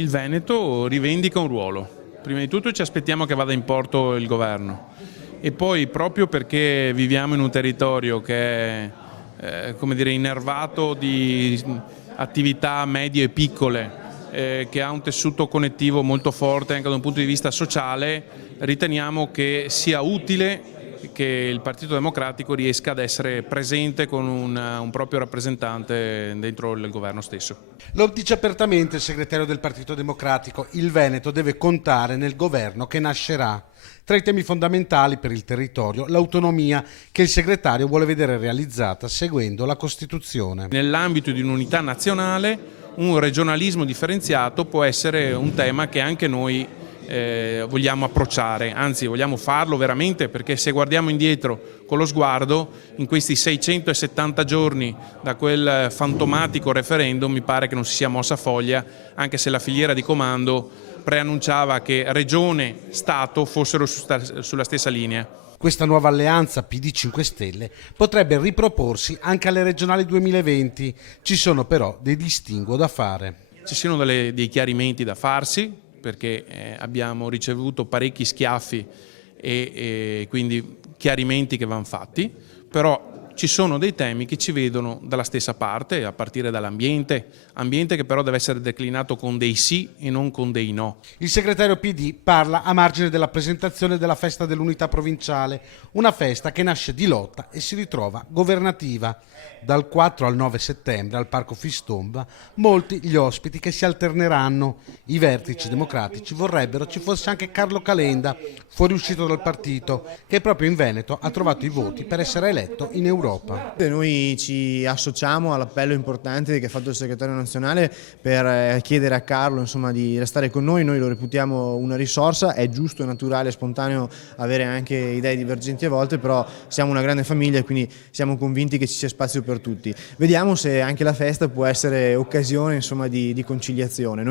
Il Veneto rivendica un ruolo. Prima di tutto ci aspettiamo che vada in porto il governo e poi proprio perché viviamo in un territorio che è come dire, innervato di attività medie e piccole, che ha un tessuto connettivo molto forte anche da un punto di vista sociale, riteniamo che sia utile che il Partito Democratico riesca ad essere presente con un proprio rappresentante dentro il governo stesso. Lo dice apertamente il segretario del Partito Democratico: il Veneto deve contare nel governo che nascerà. Tra i temi fondamentali per il territorio, l'autonomia che il segretario vuole vedere realizzata seguendo la Costituzione. Nell'ambito di un'unità nazionale, un regionalismo differenziato può essere un tema che anche noi vogliamo approcciare, anzi vogliamo farlo veramente, perché se guardiamo indietro con lo sguardo, in questi 670 giorni da quel fantomatico referendum mi pare che non si sia mossa foglia, anche se la filiera di comando preannunciava che Regione e Stato fossero sulla stessa linea. Questa nuova alleanza PD 5 Stelle potrebbe riproporsi anche alle regionali 2020, ci sono però dei distinguo da fare. Ci sono dei chiarimenti da farsi, perché abbiamo ricevuto parecchi schiaffi e quindi chiarimenti che vanno fatti, però ci sono dei temi che ci vedono dalla stessa parte, a partire dall'ambiente, ambiente che però deve essere declinato con dei sì e non con dei no. Il segretario PD parla a margine della presentazione della festa dell'unità provinciale, una festa che nasce di lotta e si ritrova governativa. Dal 4 al 9 settembre al Parco Fistomba molti gli ospiti che si alterneranno. I vertici democratici vorrebbero ci fosse anche Carlo Calenda, fuoriuscito dal partito, che proprio in Veneto ha trovato i voti per essere eletto in Europa. Noi ci associamo all'appello importante che ha fatto il segretario nazionale per chiedere a Carlo, insomma, di restare con noi lo reputiamo una risorsa, è giusto, naturale e spontaneo avere anche idee divergenti a volte, però siamo una grande famiglia e quindi siamo convinti che ci sia spazio per tutti. Vediamo se anche la festa può essere occasione, insomma, di conciliazione.